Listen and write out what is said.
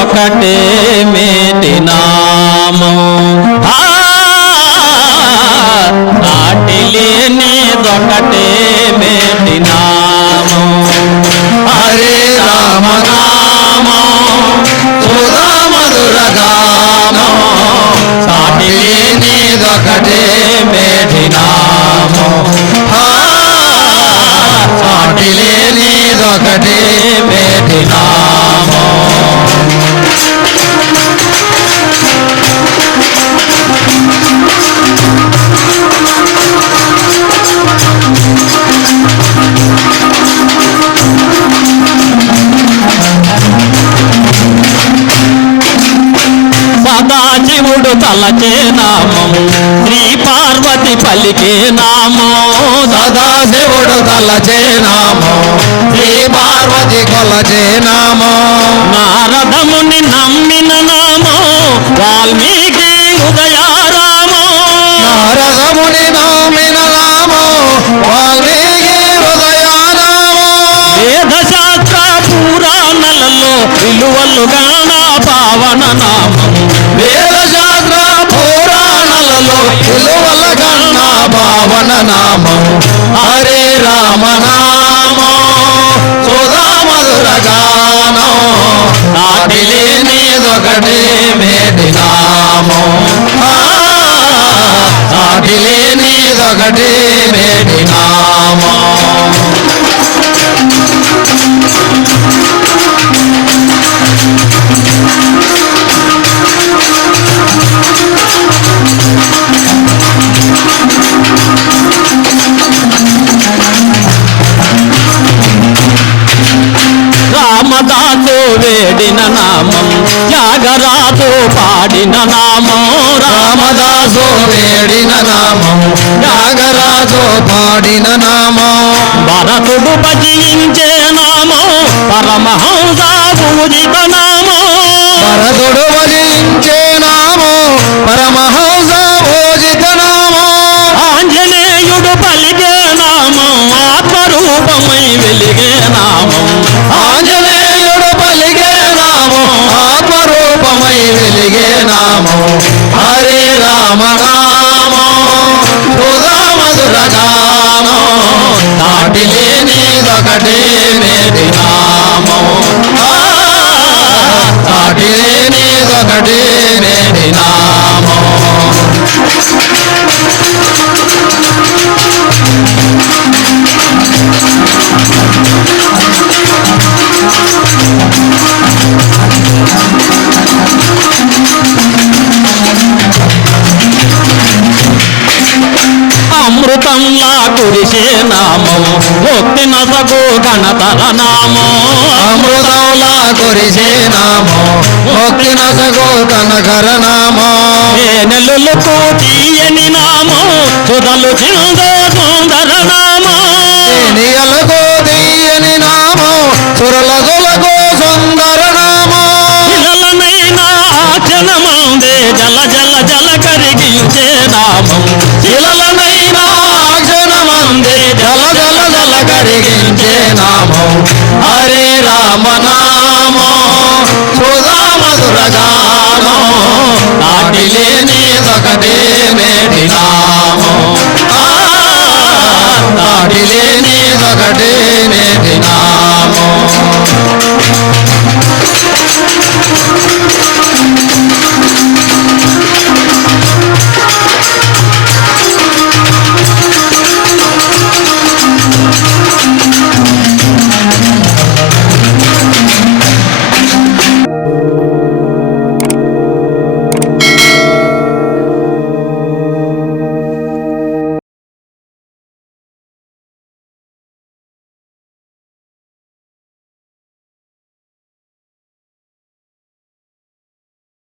ఒకటే మేటి నామం. నాటిలే నీదొకటే మేటి నామం. హరే రామనామం సుధా మధుర గామం సాటిలే నీదొకటే మేటి నామం. సాటిలే నీదొకటే మేటి నామం. సదాశివుడు తలచే నామం. శ్రీ పార్వతి పలికే నామం. సదాశివుడు తలచే నామం. శ్రీ పార్వతి కొలచే నామం. నారదముని నమ్మిన నామం. వాల్మీకి నామం. హరే రామ నామం. సుధా మధుర గానం. నాటిలే నీదొకటే మేటి నామం. ఆ, నాటిలే నీదొకటే మేటి నామం. రామదాసు వేడిన నామం త్యాగరాజు పాడిన నామం. రామ రామదాసు వేడిన నామం నాగరాజు పాడిన నామం. భరతుడు భజించే నామం పరమహంస పూజిత నామం. భరతుడు వజించే నామం పరమహంస భోజిత నామం. ఆంజనేయుడు పలికే నామం ఆత్మరూపమై వెలిగే నామం. వెలిగే నామం హరే అమృతంలా కురిసే నామం భక్తి నసగు గణతర నామం. అమృతంలా కురిసే నామం ముక్తి నసగో కనకర నామం. నెలలకు తీయని నామం సుధలు చిందే Cadê?